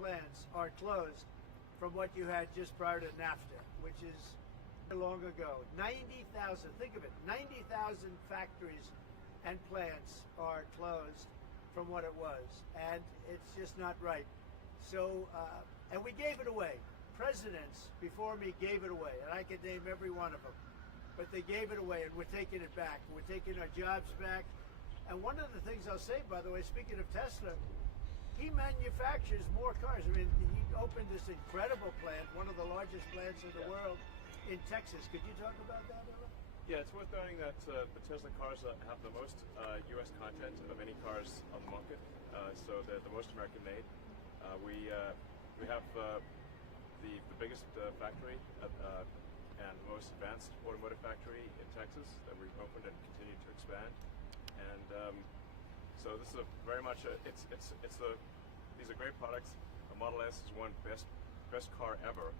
plants are closed from what you had just prior to NAFTA, which is long ago. 90,000, think of it, 90,000 factories and plants are closed from what it was, and it's just not right. So, and we gave it away. Presidents before me gave it away, and I could name every one of them. But they gave it away, and we're taking it back. We're taking our jobs back. And one of the things I'll say, by the way, speaking of Tesla, he manufactures more cars. I mean, he opened this incredible plant, one of the largest plants in the world, in Texas. Could you talk about that, Ella? Yeah, it's worth noting that the Tesla cars have the most U.S. content of any cars on the market, so they're the most American-made. We have the biggest factory and the most advanced automotive factory in Texas that we've opened and continue to expand. And so this is very much these are great products. The Model S is one best car ever.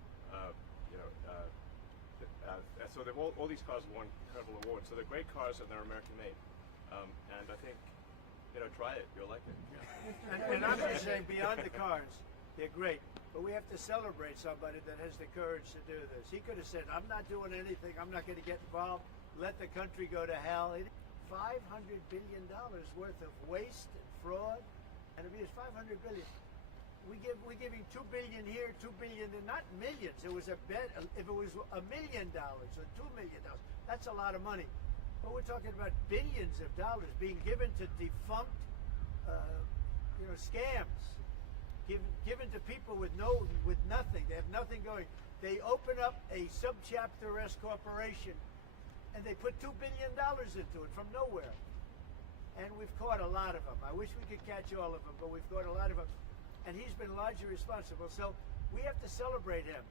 So they've all these cars have won incredible awards. So they're great cars and they're American made. And I think, try it. You'll like it. Yeah. And I'm just saying, beyond the cars, they're great. But we have to celebrate somebody that has the courage to do this. He could have said, I'm not doing anything. I'm not going to get involved. Let the country go to hell. $500 billion worth of waste and fraud. And if it was $500 billion, we give him $2 billion here, $2 billion there, not millions. It was a bet. If it was $1 million or $2 million, that's a lot of money. But we're talking about billions of dollars being given to defunct, scams, given to people with nothing. They have nothing going. They open up a subchapter S corporation, and they put $2 billion into it from nowhere. And we've caught a lot of them. I wish we could catch all of them, but we've caught a lot of them. And he's been largely responsible. So we have to celebrate him.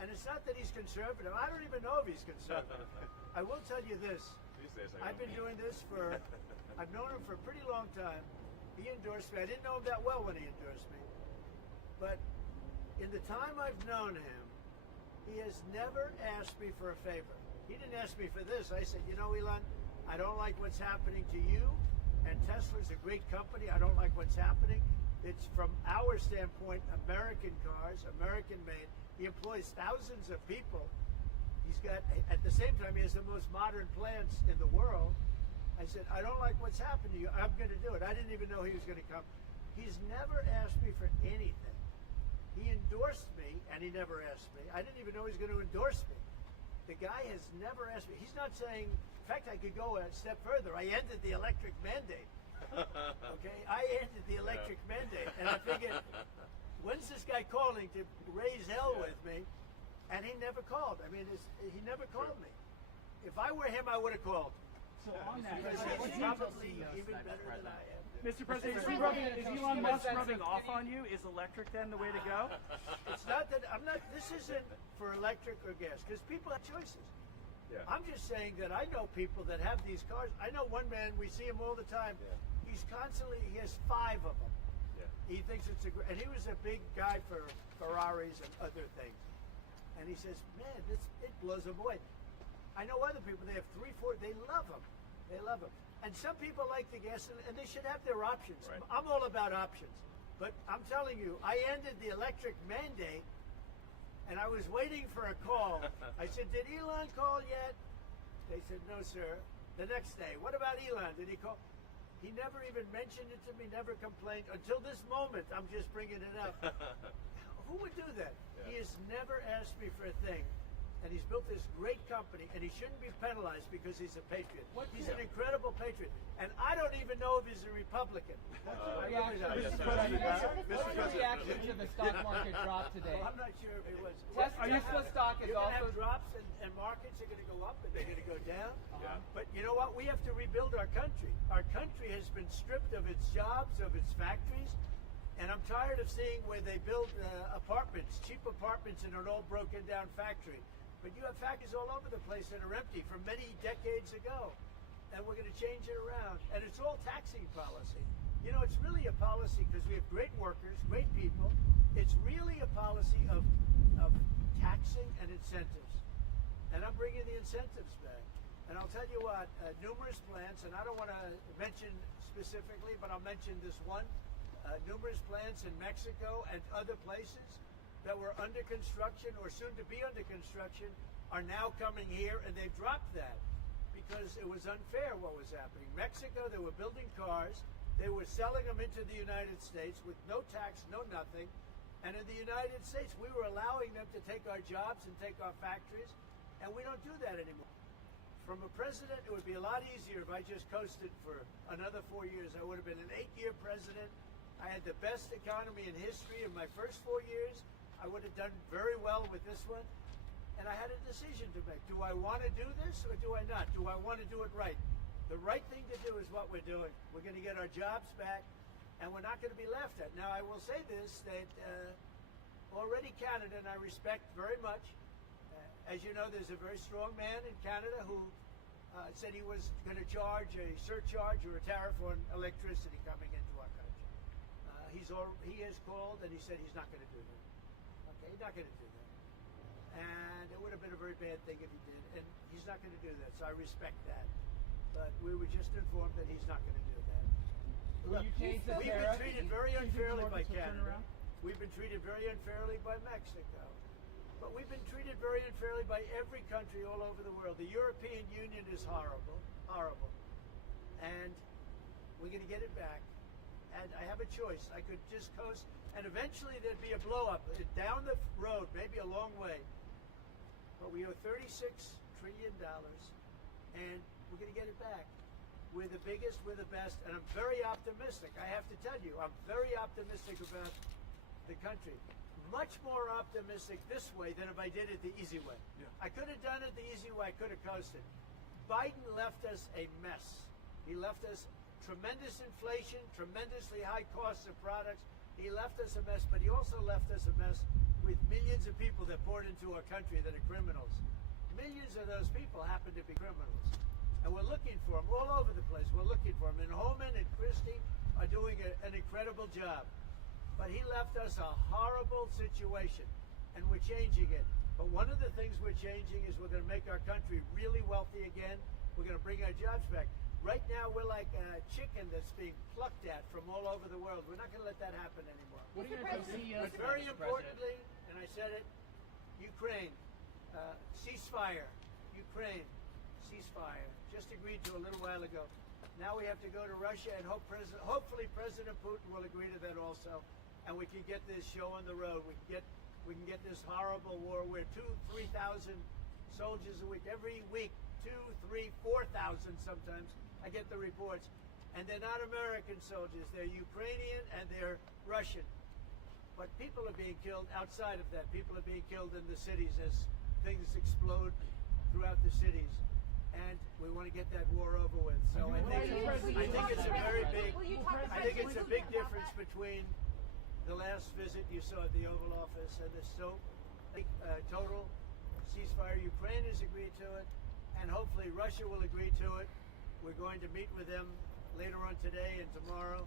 And it's not that he's conservative. I don't even know if he's conservative. I will tell you this. These days I've been doing this I've known him for a pretty long time. He endorsed me. I didn't know him that well when he endorsed me. But in the time I've known him, he has never asked me for a favor. He didn't ask me for this. I said, Elon, I don't like what's happening to you. And Tesla's a great company. I don't like what's happening. It's, from our standpoint, American cars, American made. He employs thousands of people. He's got, at the same time, he has the most modern plants in the world. I said, I don't like what's happened to you. I'm going to do it. I didn't even know he was going to come. He's never asked me for anything. He endorsed me, and he never asked me. I didn't even know he was going to endorse me. The guy has never asked me. He's not saying, in fact, I could go a step further. I ended the electric mandate. Okay, I ended the electric mandate, and I figured, when's this guy calling to raise hell with me? And he never called. I mean, he never called me. If I were him, I would have called. So on that, because he's probably even better than I am. Mr. President, is Elon Musk rubbing off on you? Is electric then the way to go? It's not that this isn't for electric or gas, because people have choices. Yeah. I'm just saying that I know people that have these cars. I know one man, we see him all the time. Yeah. He has 5 of them. Yeah. He thinks it's and he was a big guy for Ferraris and other things. And he says, man, it blows him away. I know other people, they have 3, 4, they love them. They love them. And some people like the gas, and they should have their options. Right. I'm all about options. But I'm telling you, I ended the electric mandate, and I was waiting for a call. I said, did Elon call yet? They said, no, sir. The next day, what about Elon? Did he call? He never even mentioned it to me, never complained. Until this moment, I'm just bringing it up. Who would do that? Yeah. He has never asked me for a thing. And he's built this great company, and he shouldn't be penalized because he's a patriot. He's an incredible patriot. And I don't even know if he's a Republican. What's the reaction to the stock market drop today? Well, I'm not sure if it was. Tesla stock is also... have drops, and markets are going to go up, and they're going to go down. But you know what? We have to rebuild our country. Our country has been stripped of its jobs, of its factories. And I'm tired of seeing where they build apartments, cheap apartments in an old broken down factory. But you have factories all over the place that are empty from many decades ago. And we're going to change it around. And it's all taxing policy. It's really a policy because we have great workers, great people. It's really a policy of taxing and incentives. And I'm bringing the incentives back. And I'll tell you what, numerous plants, and I don't want to mention specifically, but I'll mention this one numerous plants in Mexico and other places that were under construction or soon to be under construction are now coming here, and they've dropped that because it was unfair what was happening. Mexico, they were building cars, they were selling them into the United States with no tax, no nothing, and in the United States we were allowing them to take our jobs and take our factories, and we don't do that anymore. From a president, it would be a lot easier if I just coasted for another 4 years. I would have been an 8-year president. I had the best economy in history in my first 4 years. I would have done very well with this one. And I had a decision to make. Do I want to do this or do I not? Do I want to do it right? The right thing to do is what we're doing. We're going to get our jobs back, and we're not going to be laughed at. Now, I will say this, that already Canada, and I respect very much, as you know, there's a very strong man in Canada who said he was going to charge a surcharge or a tariff on electricity coming into our country. He has called and he said he's not going to do that. Okay, he's not going to do that. And it would have been a very bad thing if he did, and he's not going to do that, so I respect that. But we were just informed that he's not going to do that. Look, we've been treated very unfairly by Canada. We've been treated very unfairly by Mexico. But we've been treated very unfairly by every country all over the world. The European Union is horrible, horrible. And we're going to get it back. And I have a choice. I could just coast, and eventually there'd be a blow-up down the road, maybe a long way. But we owe $36 trillion, and we're going to get it back. We're the biggest, we're the best, and I'm very optimistic. I have to tell you, I'm very optimistic about the country. Much more optimistic this way than if I did it the easy way. Yeah. I could have done it the easy way. I could have coasted. Biden left us a mess. He left us tremendous inflation, tremendously high costs of products. He left us a mess, but he also left us a mess with millions of people that poured into our country that are criminals. Millions of those people happen to be criminals. And we're looking for them all over the place. We're looking for them. And Holman and Christie are doing an incredible job. But he left us a horrible situation, and we're changing it. But one of the things we're changing is we're going to make our country really wealthy again. We're going to bring our jobs back. Right now, we're like a chicken that's being plucked at from all over the world. We're not going to let that happen anymore. What are you going to do? But very importantly, and I said it, Ukraine, ceasefire. Ukraine, ceasefire. Just agreed to a little while ago. Now we have to go to Russia, and hopefully President Putin will agree to that also. And we can get this show on the road. We can get this horrible war where 2,000-3,000 soldiers a week, every week, 2,000, 3,000, 4,000 sometimes. I get the reports, and they're not American soldiers. They're Ukrainian and they're Russian. But people are being killed outside of that. People are being killed in the cities as things explode throughout the cities. And we want to get that war over with. So I think it's a very big. I think it's a big difference between the last visit you saw at the Oval Office and the total ceasefire. Ukraine has agreed to it, and hopefully Russia will agree to it. We're going to meet with them later on today and tomorrow,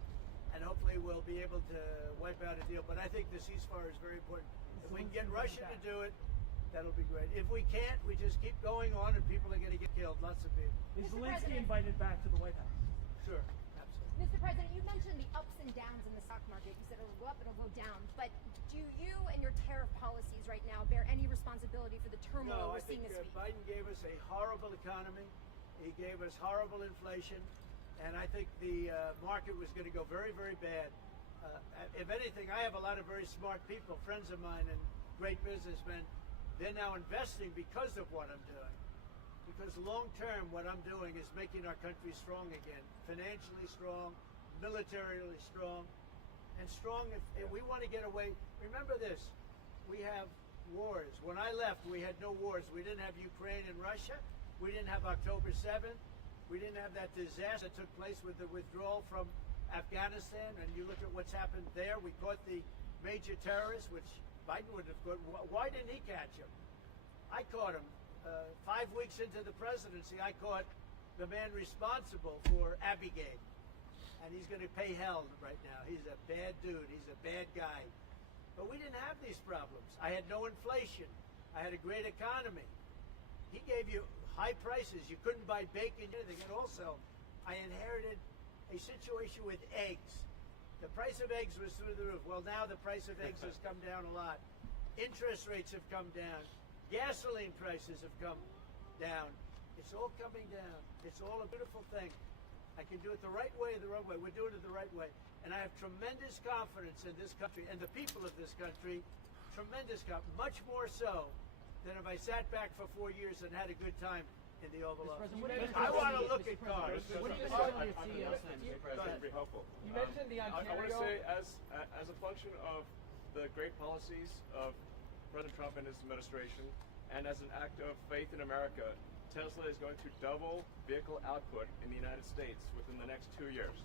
and hopefully we'll be able to wipe out a deal. But I think the ceasefire is very important. If we can get Russia to do it, that'll be great. If we can't, we just keep going on, and people are going to get killed. Lots of people. Is Zelensky invited back to the White House? Sure. Mr. President, you mentioned the ups and downs in the stock market. You said it'll go up, it'll go down. But do you and your tariff policies right now bear any responsibility for the turmoil we're seeing this week? Biden gave us a horrible economy. He gave us horrible inflation. And I think the market was going to go very, very bad. If anything, I have a lot of very smart people, friends of mine and great businessmen. They're now investing because of what I'm doing. Because long term, what I'm doing is making our country strong again, financially strong, militarily strong, and strong if we want to get away. Remember this, we have wars. When I left, we had no wars. We didn't have Ukraine and Russia. We didn't have October 7th. We didn't have that disaster that took place with the withdrawal from Afghanistan. And you look at what's happened there. We caught the major terrorist, which Biden would have caught. Why didn't he catch him? I caught him. 5 weeks into the presidency, I caught the man responsible for Abigate. And he's going to pay hell right now. He's a bad dude. He's a bad guy. But we didn't have these problems. I had no inflation. I had a great economy. He gave you high prices. You couldn't buy bacon, anything. And also, I inherited a situation with eggs. The price of eggs was through the roof. Well, now the price of eggs has come down a lot. Interest rates have come down. Gasoline prices have come down. It's all coming down. It's all a beautiful thing. I can do it the right way, the wrong way. We're doing it the right way. And I have tremendous confidence in this country and the people of this country. Tremendous confidence. Much more so than if I sat back for 4 years and had a good time in the Oval Office. I want to look at cars. What do you describe your CEO Mr. President, it'd be helpful. You mentioned the I want to Ontario. say, as a function of the great policies of President Trump and his administration, and as an act of faith in America, Tesla is going to double vehicle output in the United States within the next 2 years.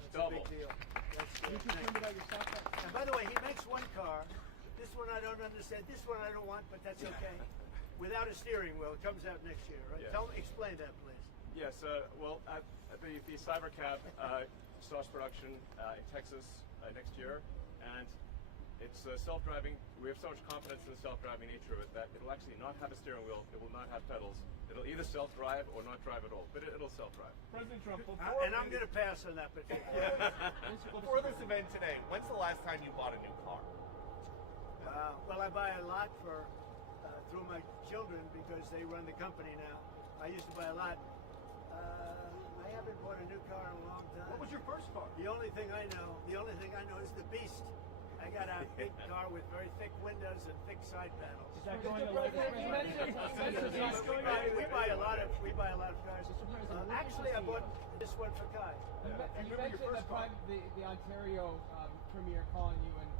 That's Double. a big deal. That's You concerned about your stock price? And by the way, he makes one car. This one I don't understand. This one I don't want, but that's okay. Without a steering wheel, it comes out next year, right? Yes. Explain that, please. Yes, well, the Cybercab starts production in Texas next year, and it's self-driving. We have so much confidence in the self-driving nature of it that it'll actually not have a steering wheel. It will not have pedals. It'll either self-drive or not drive at all, but it'll self-drive. President Trump, And I'm going to pass on that particular. before this event today, when's the last time you bought a new car? Well, I buy a lot through my children because they run the company now. I used to buy a lot. I haven't bought a new car in a long time. What was your first car? The only thing I know is the Beast. I got a big car with very thick windows and thick side panels. Is that going to You mentioned We buy a lot of cars. Actually, I bought this one for Kai. you mentioned the Ontario Premier calling you and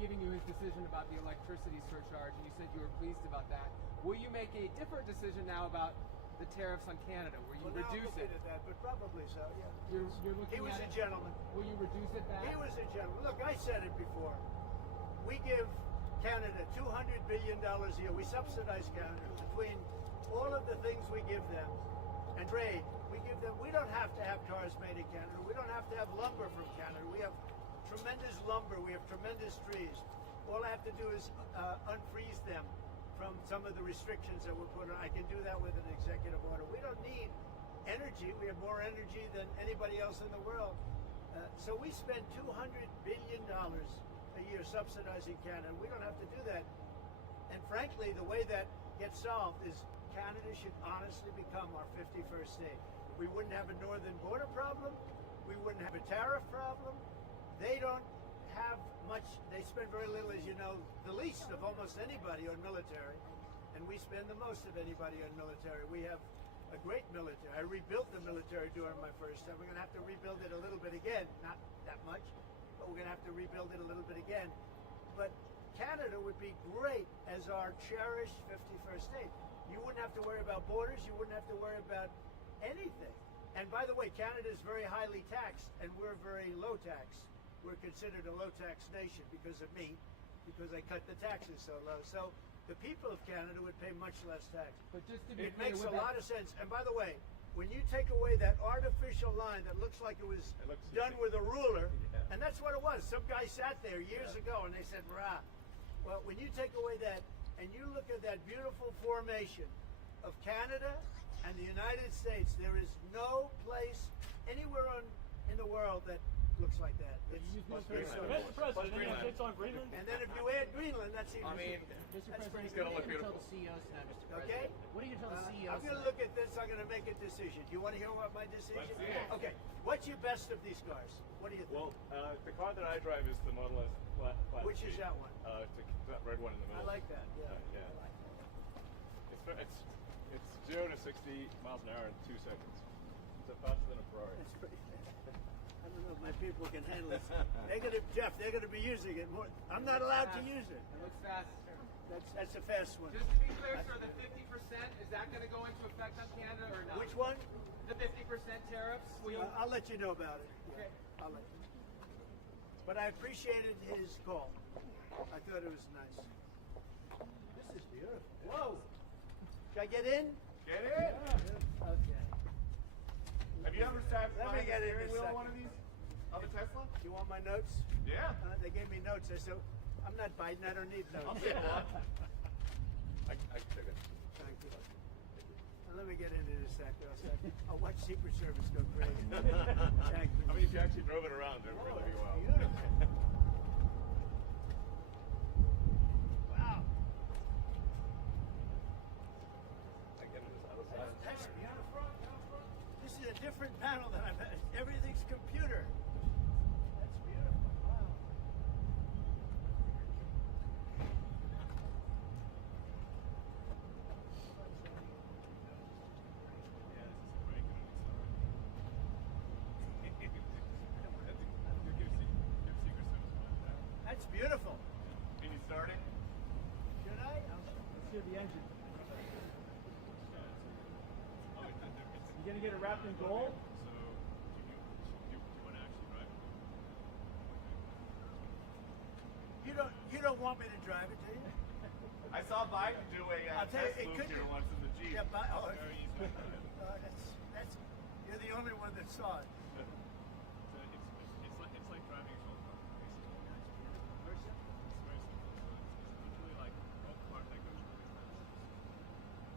giving you his decision about the electricity surcharge, and you said you were pleased about that. Will you make a different decision now about the tariffs on Canada? Will you Well, now I'm reduce looking it? at that, but probably so, yeah. You're looking He was at a it. gentleman. Will you reduce it back? He was a gentleman. Look, I said it before. We give Canada $200 billion a year. We subsidize Canada between all of the things we give them and trade. We give them. We don't have to have cars made in Canada. We don't have to have lumber from Canada. We have tremendous lumber. We have tremendous trees. All I have to do is unfreeze them from some of the restrictions that were put on. I can do that with an executive order. We don't need energy. We have more energy than anybody else in the world. So we spend $200 billion a year subsidizing Canada. We don't have to do that. And frankly, the way that gets solved is Canada should honestly become our 51st state. We wouldn't have a northern border problem. We wouldn't have a tariff problem. They don't have much. They spend very little, as you know, the least of almost anybody on military. And we spend the most of anybody on military. We have a great military. I rebuilt the military during my first time. We're going to have to rebuild it a little bit again. Not that much, but we're going to have to rebuild it a little bit again. But Canada would be great as our cherished 51st state. You wouldn't have to worry about borders. You wouldn't have to worry about anything. And by the way, Canada is very highly taxed, and we're very low tax. We're considered a low tax nation because of me, because I cut the taxes so low. So the people of Canada would pay much less tax. But just to be It clear, makes with a that- lot of sense. And by the way, when you take away that artificial line that looks like it was done with a ruler, and that's what it was. Some guy sat there years ago and they said, rah. Well, when you take away that and you look at that beautiful formation of Canada and the United States, there is no place anywhere in the world that looks like that. It's so Mr. President, any updates on Greenland? And then if you add Greenland, that's even. I mean, Mr. That's President, pretty gonna what look are you going to tell beautiful. the CEOs tonight, Mr. Okay. President? What are you going to tell the CEOs I'm going to tonight? look at this. I'm going to make a decision. Do you want to hear what my decision Let's is? see it. Okay. What's your best of these cars? What do you think? Well, the car that I drive is the Model S Plaid. Which is that one? That red one in the I middle. like that. Yeah. Yeah. I like that. It's 0 to 60 miles an hour in 2 seconds. It's faster than a Ferrari. That's pretty fast. I don't know if my people can handle it. Jeff, they're going to be using it more. I'm not allowed to use it. It looks fast, sir. That's a fast one. Just to be clear, sir, the 50%, is that going to go into effect on Canada or not? Which one? The 50% tariffs? Will you... I'll let you know about it. Yeah, Okay. I'll let you know. But I appreciated his call. I thought it was nice. This is beautiful. Whoa! Should I get in? Get it? Okay. Have you ever sat Let me behind get the in a steering wheel second. on one of these? Of a Tesla? You want my notes? Yeah. They gave me notes. I said, I'm not Biden. I don't need notes. I'll take a look. I can take it. Thank you. Let me get into this sector. I'll watch Secret Service go crazy. I mean, if you actually drove it around, it would really be wild. Beautiful. Wow. Again, this other side. That's beautiful. This is a different panel than I've had. Everything's computer. That's beautiful. Wow. That's beautiful. Can you start it? Should I? Let's hear the engine. You gonna get it wrapped in gold? You don't want me to drive it, do you? I saw Biden do a I'll tell you, test it move could here be- once in the Jeep. Yeah, but that's you're the only one that saw it. It's like driving a golf cart, basically. It's very simple. It's literally like a golf cart that goes really fast.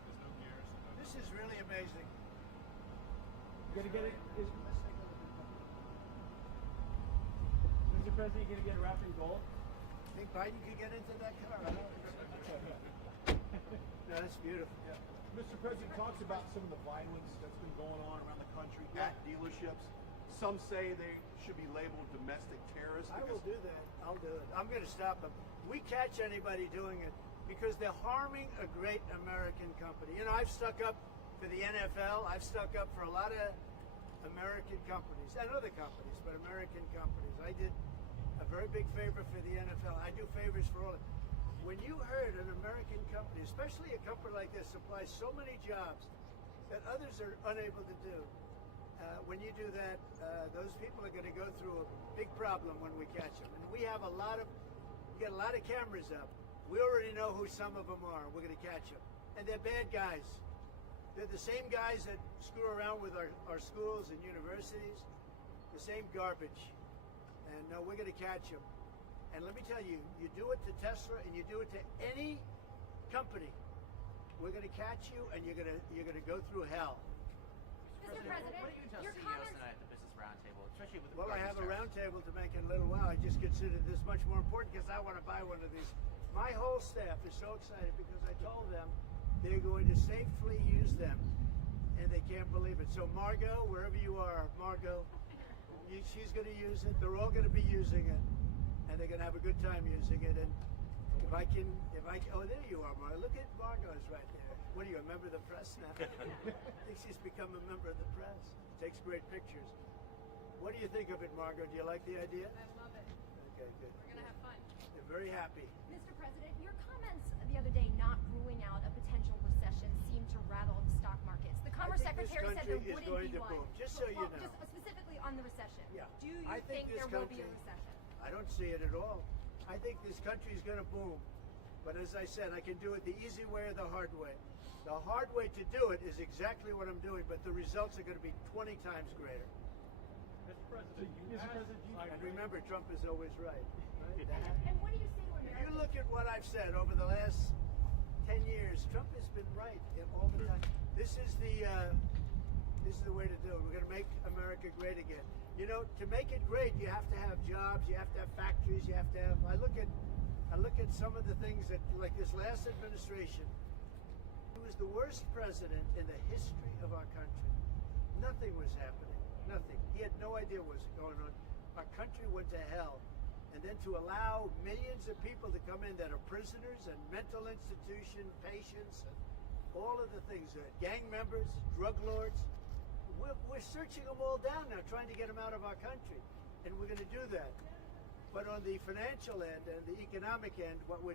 There's no gears. This is really amazing. You gonna get it? Mr. President, you gonna get it wrapped in gold? Think Biden could get into that car? I don't know. No, that's beautiful. Yeah. Mr. President talks about some of the violence that's been going on around the country at dealerships. Some say they should be labeled domestic terrorists. I will do that. I'll do it. I'm going to stop them. We catch anybody doing it because they're harming a great American company. You know, I've stuck up for the NFL. I've stuck up for a lot of American companies and other companies, but American companies. I did a very big favor for the NFL. I do favors for all. When you heard an American company, especially a company like this, supplies so many jobs that others are unable to do, when you do that, those people are going to go through a big problem when we catch them. And we have we got a lot of cameras up. We already know who some of them are. We're going to catch them. And they're bad guys. They're the same guys that screw around with our schools and universities, the same garbage. And we're going to catch them. And let me tell you, you do it to Tesla and you do it to any company, we're going to catch you and you're going to go through hell. Mr. President, What do you tell your CEOs comments. tonight at the Business Roundtable, especially with the Well, I regarding have a tariffs? roundtable to make in a little while. I just consider this much more important because I want to buy one of these. My whole staff is so excited because I told them they're going to safely use them, and they can't believe it. So Margot, wherever you are, Margot, she's going to use it. They're all going to be using it, and they're going to have a good time using it. And oh, there you are, Margot. Look at Margot's right there. What are you, a member of the press now? I think she's become a member of the press. Takes great pictures. What do you think of it, Margot? Do you like the idea? I love it. Okay, good. We're gonna have fun. They're very happy. Mr. President, your comments the other day not ruling out a potential recession seem to rattle the stock markets. The Commerce I think this Secretary said there country is wouldn't going be to one. boom, just so you know. Just specifically on the recession. Yeah. Do you I think think this there will be a country- recession? I don't see it at all. I think this country is going to boom. But as I said, I can do it the easy way or the hard way. The hard way to do it is exactly what I'm doing, but the results are going to be 20 times greater. Mr. President, And remember, Trump is always right. And what do you say to If you Americans? look at what I've said over the last 10 years, Trump has been right all the time. This is the way to do it. We're going to make America great again. You know, to make it great, you have to have jobs, you have to have factories, you have to have. I look at some of the things that, like this last administration, he was the worst president in the history of our country. Nothing was happening. Nothing. He had no idea what was going on. Our country went to hell. And then to allow millions of people to come in that are prisoners and mental institution patients and all of the things, gang members, drug lords, we're searching them all down now, trying to get them out of our country. And we're going to do that. But on the financial end and the economic end, what we're